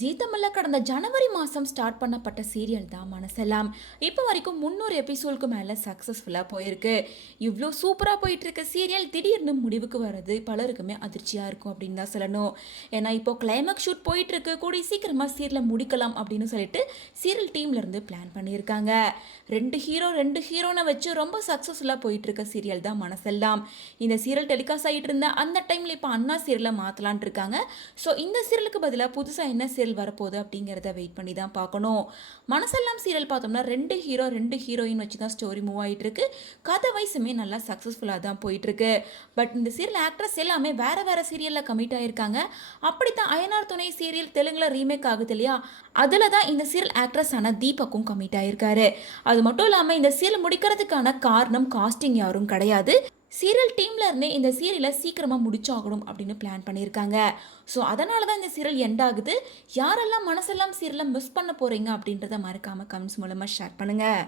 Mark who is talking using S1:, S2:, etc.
S1: ஜீ கடந்த ஜனவரி மாதம் ஸ்டார்ட் பண்ணப்பட்ட சீரியல் தான் மனசெல்லாம். இப்போ வரைக்கும் முந்நூறு எபிசோடுக்கு மேலே சக்ஸஸ்ஃபுல்லாக போயிருக்கு. இவ்வளோ சூப்பராக போயிட்டுருக்க சீரியல் திடீர்னு முடிவுக்கு வர்றது பலருக்குமே அதிர்ச்சியாக இருக்கும் அப்படின்னு தான் சொல்லணும். ஏன்னா இப்போ கிளைமேக்ஸ் ஷூட் போயிட்டுருக்கு. கூடிய சீக்கிரமாக சீரியலை முடிக்கலாம் அப்படின்னு சொல்லிட்டு சீரியல் டீம்லேருந்து பிளான் பண்ணியிருக்காங்க. ரெண்டு ஹீரோ ரெண்டு ஹீரோனை வச்சு ரொம்ப சக்ஸஸ்ஃபுல்லாக போயிட்டுருக்க சீரியல் தான் மனசெல்லாம். இந்த சீரியல் டெலிகாஸ்ட் ஆகிட்டு இருந்த அந்த டைமில் இப்போ அண்ணா சீரியலை மாற்றலான் இருக்காங்க. ஸோ இந்த சீரியலுக்கு பதிலாக புதுசாக என்ன சீரியல் வரப்போகுது அப்படிங்கிறத வெயிட் பண்ணி தான் பார்க்கணும். மனசெல்லாம் சீரியல் பார்த்தோம்னா ரெண்டு ஹீரோ ரெண்டு ஹீரோயின் வச்சு தான் ஸ்டோரி மூவ் ஆகிட்டு இருக்கு கதை வயசுமே நல்லா சக்ஸஸ்ஃபுல்லாக தான் போயிட்டுருக்கு. பட் இந்த சீரியல் ஆக்ட்ரஸ் எல்லாமே வேற வேறு சீரியலில் கமிட் அப்படி அப்படித்தான் அயனார் துணை சீரியல் தெலுங்கில் ரீமேக் ஆகுது இல்லையா? அதில் தான் இந்த சீரியல் ஆக்ட்ரஸ் ஆன தீபக்கும் கமிட் ஆகிருக்காரு அது மட்டும் இல்லாமல் இந்த சீரியல் முடிக்கிறதுக்கான காரணம் காஸ்டிங் யாரும் கிடையாது. சீரியல் டீமில் இருந்தே இந்த சீரியலை சீக்கிரமாக முடிச்சாகணும் அப்படின்னு பிளான் பண்ணியிருக்காங்க. ஸோ அதனால தான் இந்த சீரியல் எண்ட் ஆகுது. யாரெல்லாம் மனசெல்லாம் சீரியலை மிஸ் பண்ண போறீங்க அப்படின்றத மறக்காமல் கமெண்ட்ஸ் மூலமாக ஷேர் பண்ணுங்கள்